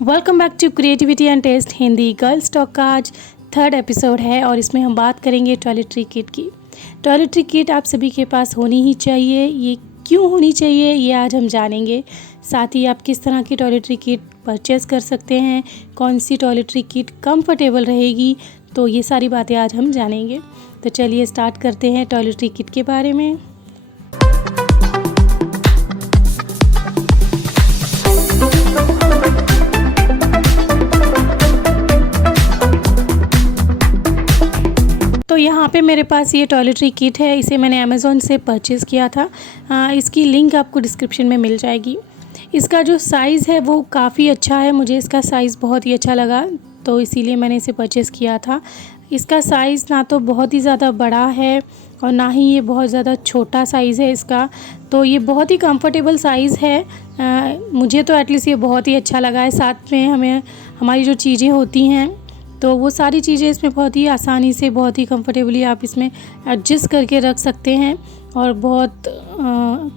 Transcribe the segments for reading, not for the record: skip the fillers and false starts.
Welcome back to creativity and test Hindi girls talk का आज 3rd episode है और इसमें हम बात करेंगे टॉयलेटरी किट की। टॉयलेटरी किट आप सभी के पास होनी ही चाहिए। ये क्यों होनी चाहिए ये आज हम जानेंगे। साथ ही आप किस तरह की टॉयलेटरी किट परचेज़ कर सकते हैं, कौन सी टॉयलेटरी किट कंफर्टेबल रहेगी, तो ये सारी बातें आज हम जानेंगे। तो चलिए स्टार्ट करते हैं टॉयलेटरी किट के बारे में। तो यहाँ पे मेरे पास ये टॉयलेटरी किट है, इसे मैंने अमेज़ॉन से परचेज़ किया था। इसकी लिंक आपको डिस्क्रिप्शन में मिल जाएगी। इसका जो साइज़ है वो काफ़ी अच्छा है, मुझे इसका साइज़ बहुत ही अच्छा लगा, तो इसीलिए मैंने इसे परचेज़ किया था। इसका साइज़ ना तो बहुत ही ज़्यादा बड़ा है और ना ही ये बहुत ज़्यादा छोटा साइज़ है इसका, तो ये बहुत ही कंफर्टेबल साइज़ है। मुझे तो एटलीस्ट ये बहुत ही अच्छा लगा है। साथ में हमारी जो चीज़ें होती हैं तो वो सारी चीज़ें इसमें बहुत ही आसानी से, बहुत ही कंफर्टेबली आप इसमें एडजस्ट करके रख सकते हैं और बहुत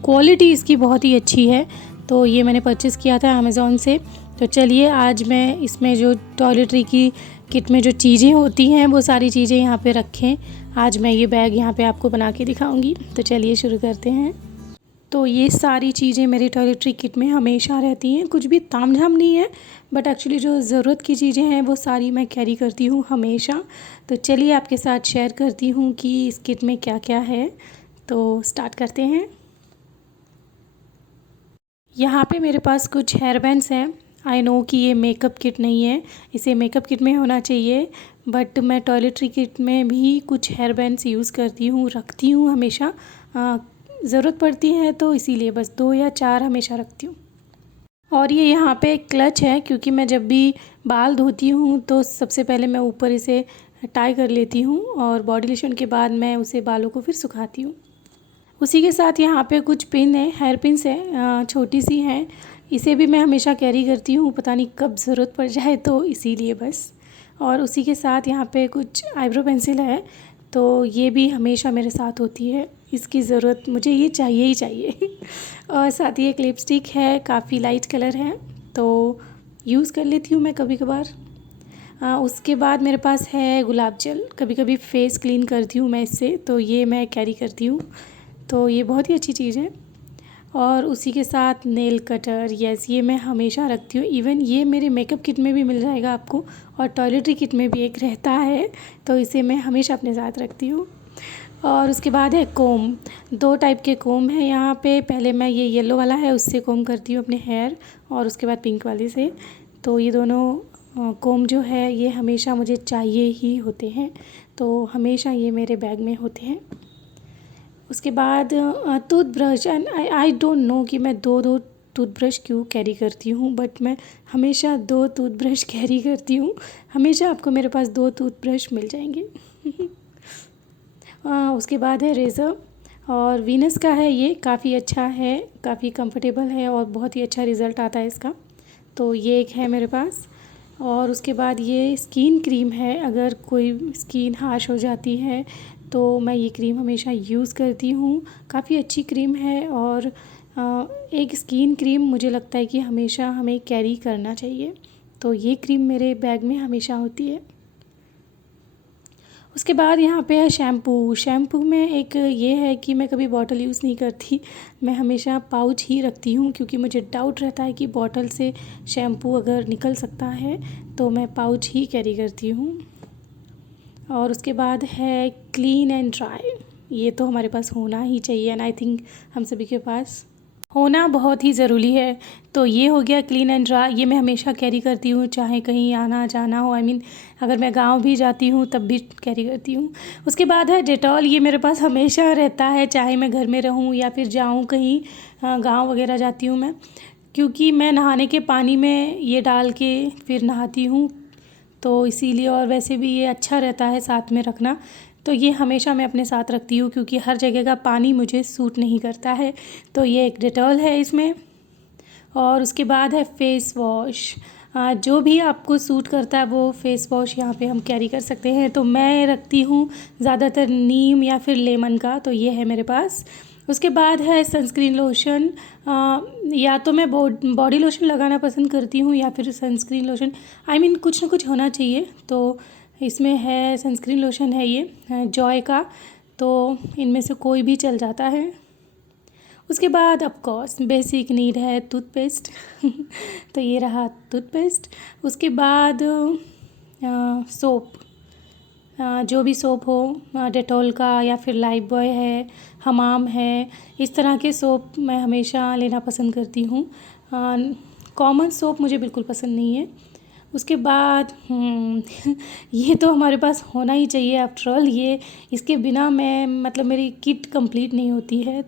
क्वालिटी इसकी बहुत ही अच्छी है। तो ये मैंने परचेज़ किया था अमेज़ॉन से। तो चलिए आज मैं इसमें जो टॉयलेटरी की किट में जो चीज़ें होती हैं वो सारी चीज़ें यहाँ पे रखें। आज मैं ये बैग यहाँ पे आपको बना के दिखाऊंगी। तो चलिए शुरू करते हैं। तो ये सारी चीज़ें मेरी टॉयलेटरी किट में हमेशा रहती हैं, कुछ भी तामझाम नहीं है, बट एक्चुअली जो ज़रूरत की चीज़ें हैं वो सारी मैं कैरी करती हूँ हमेशा। तो चलिए आपके साथ शेयर करती हूँ कि इस किट में क्या क्या है। तो स्टार्ट करते हैं। यहाँ पे मेरे पास कुछ हेयर बैंड्स हैं। आई नो कि ये मेकअप किट नहीं है, इसे मेकअप किट में होना चाहिए, बट मैं टॉयलेटरी किट में भी कुछ हेयर बैंड्स यूज़ करती हूँ, रखती हूँ हमेशा। ज़रूरत पड़ती है तो इसीलिए बस 2 या 4 हमेशा रखती हूँ। और ये यहाँ पे क्लच है, क्योंकि मैं जब भी बाल धोती हूँ तो सबसे पहले मैं ऊपर इसे टाई कर लेती हूँ और बॉडी लोशन के बाद मैं उसे बालों को फिर सुखाती हूँ। उसी के साथ यहाँ पे कुछ पिन है, हेयर पिन्स है, छोटी सी हैं। इसे भी मैं हमेशा कैरी करती हूँ, पता नहीं कब ज़रूरत पड़ जाए, तो इसीलिए बस। और उसी के साथ यहाँ पे कुछ आईब्रो पेंसिल है, तो ये भी हमेशा मेरे साथ होती है, इसकी ज़रूरत मुझे ये चाहिए ही चाहिए। और साथ ही एक लिपस्टिक है, काफ़ी लाइट कलर है, तो यूज़ कर लेती हूँ मैं कभी कभार। उसके बाद मेरे पास है गुलाब जल, कभी कभी फेस क्लीन करती हूँ मैं इससे, तो ये मैं कैरी करती हूँ, तो ये बहुत ही अच्छी चीज़ है। और उसी के साथ नेल कटर, यस, ये मैं हमेशा रखती हूँ। इवन ये मेरे मेकअप किट में भी मिल जाएगा आपको, और टॉयलेटरी किट में भी एक रहता है, तो इसे मैं हमेशा अपने साथ रखती हूँ। और उसके बाद है कोम। 2 टाइप के कोम हैं यहाँ पे। पहले मैं ये येलो वाला है उससे कोम करती हूँ अपने हेयर, और उसके बाद पिंक वाले से। तो ये दोनों कोम जो है ये हमेशा मुझे चाहिए ही होते हैं, तो हमेशा ये मेरे बैग में होते हैं। उसके बाद toothbrush, and I don't know कि मैं 2 टूथब्रश क्यों कैरी करती हूँ, बट मैं हमेशा 2 टूथब्रश कैरी करती हूँ। हमेशा आपको मेरे पास 2 टूथब्रश मिल जाएंगे। उसके बाद है रेज़र, और वीनस का है, ये काफ़ी अच्छा है, काफ़ी कंफर्टेबल है और बहुत ही अच्छा रिज़ल्ट आता है इसका, तो ये एक है मेरे पास। और उसके बाद ये स्किन क्रीम है, अगर कोई स्किन हार्श हो जाती है तो मैं ये क्रीम हमेशा यूज़ करती हूँ। काफ़ी अच्छी क्रीम है, और एक स्किन क्रीम मुझे लगता है कि हमेशा हमें कैरी करना चाहिए, तो ये क्रीम मेरे बैग में हमेशा होती है। उसके बाद यहाँ पे है शैम्पू। शैम्पू में एक ये है कि मैं कभी बॉटल यूज़ नहीं करती, मैं हमेशा पाउच ही रखती हूँ, क्योंकि मुझे डाउट रहता है कि बॉटल से शैम्पू अगर निकल सकता है, तो मैं पाउच ही कैरी करती हूँ। और उसके बाद है क्लीन एंड ड्राई, ये तो हमारे पास होना ही चाहिए, एंड आई थिंक हम सभी के पास होना बहुत ही ज़रूरी है। तो ये हो गया क्लीन एंड ड्राई, ये मैं हमेशा कैरी करती हूँ, चाहे कहीं आना जाना हो। आई मीन अगर मैं गांव भी जाती हूँ तब भी कैरी करती हूँ। उसके बाद है डेटॉल, ये मेरे पास हमेशा रहता है, चाहे मैं घर में रहूँ या फिर जाऊँ कहीं, गांव वगैरह जाती हूँ मैं, क्योंकि मैं नहाने के पानी में ये डाल के फिर नहाती हूँ, तो इसीलिए। और वैसे भी ये अच्छा रहता है साथ में रखना, तो ये हमेशा मैं अपने साथ रखती हूँ, क्योंकि हर जगह का पानी मुझे सूट नहीं करता है, तो ये एक डेटॉल है इसमें। और उसके बाद है फेस वॉश, जो भी आपको सूट करता है वो फेस वॉश यहाँ पे हम कैरी कर सकते हैं, तो मैं रखती हूँ ज़्यादातर नीम या फिर लेमन का, तो ये है मेरे पास। उसके बाद है सनस्क्रीन लोशन। या तो मैं बॉडी लोशन लगाना पसंद करती हूँ या फिर सनस्क्रीन लोशन, आई मीन कुछ ना कुछ होना चाहिए। तो इसमें है सनस्क्रीन लोशन है ये जॉय का, तो इनमें से कोई भी चल जाता है। उसके बाद ऑफ कोर्स बेसिक नीड है टूथपेस्ट तो ये रहा टूथपेस्ट। उसके बाद सोप, जो भी सोप हो, डेटॉल का या फिर लाइफ बॉय है, हमाम है, इस तरह के सोप मैं हमेशा लेना पसंद करती हूँ। कॉमन सोप मुझे बिल्कुल पसंद नहीं है। उसके बाद ये तो हमारे पास होना ही चाहिए, आफ्टर ऑल ये इसके बिना मैं मतलब मेरी किट कंप्लीट नहीं होती है।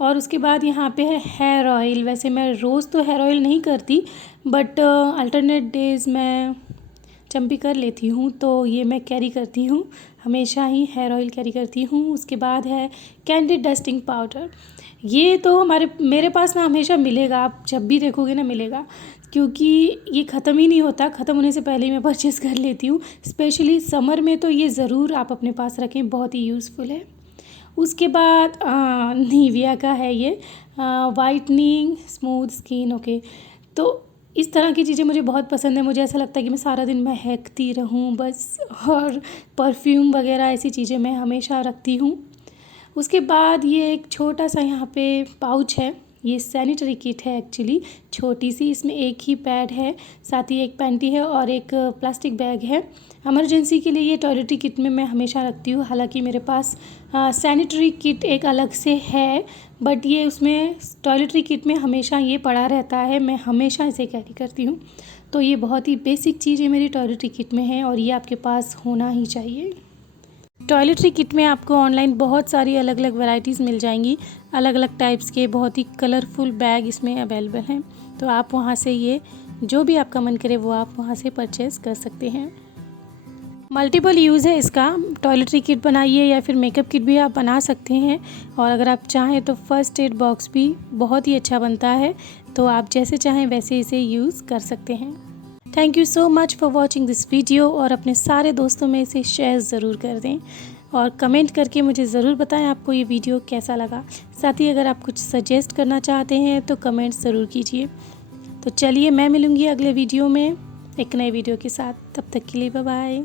और उसके बाद यहाँ पे है हेयर ऑयल। वैसे मैं रोज़ तो हेयर ऑयल नहीं करती, बट अल्टरनेट डेज़ मैं चंपी कर लेती हूँ, तो ये मैं कैरी करती हूँ, हमेशा ही हेयर ऑयल कैरी करती हूँ। उसके बाद है कैंडिड डस्टिंग पाउडर। ये तो मेरे पास ना हमेशा मिलेगा, आप जब भी देखोगे ना मिलेगा, क्योंकि ये ख़त्म ही नहीं होता, ख़त्म होने से पहले ही मैं परचेज़ कर लेती हूँ। स्पेशली समर में तो ये ज़रूर आप अपने पास रखें, बहुत ही यूज़फुल है। उसके बाद निविया का है ये वाइटनिंग स्मूथ स्किन। ओके, तो इस तरह की चीज़ें मुझे बहुत पसंद है। मुझे ऐसा लगता है कि मैं सारा दिन महकती रहूं बस, और परफ्यूम वगैरह ऐसी चीज़ें मैं हमेशा रखती हूँ। उसके बाद ये एक छोटा सा यहाँ पे पाउच है, ये सैनिटरी किट है एक्चुअली, छोटी सी। इसमें एक ही पैड है, साथ ही एक पैंटी है और एक प्लास्टिक बैग है। इमरजेंसी के लिए ये टॉयलेटरी किट में मैं हमेशा रखती हूँ। हालांकि मेरे पास सैनिटरी किट एक अलग से है, बट ये उसमें टॉयलेटरी किट में हमेशा ये पड़ा रहता है, मैं हमेशा इसे कैरी करती हूँ। तो ये बहुत ही बेसिक चीज़ है मेरी टॉयलेटरी किट में है, और ये आपके पास होना ही चाहिए। टॉयलेटरी किट में आपको ऑनलाइन बहुत सारी अलग अलग वैरायटीज़ मिल जाएंगी, अलग अलग टाइप्स के बहुत ही कलरफुल बैग इसमें अवेलेबल हैं। तो आप वहाँ से ये जो भी आपका मन करे वो आप वहाँ से परचेज़ कर सकते हैं। मल्टीपल यूज़ है इसका, टॉयलेटरी किट बनाइए या फिर मेकअप किट भी आप बना सकते हैं। और अगर आप चाहें तो फर्स्ट एड बॉक्स भी बहुत ही अच्छा बनता है, तो आप जैसे चाहें वैसे इसे यूज़ कर सकते हैं। Thank you so much for watching this video, और अपने सारे दोस्तों में इसे शेयर ज़रूर कर दें और कमेंट करके मुझे ज़रूर बताएं आपको ये वीडियो कैसा लगा। साथ ही अगर आप कुछ सजेस्ट करना चाहते हैं तो कमेंट ज़रूर कीजिए। तो चलिए, मैं मिलूँगी अगले वीडियो में एक नए वीडियो के साथ, तब तक के लिए बाय बाय।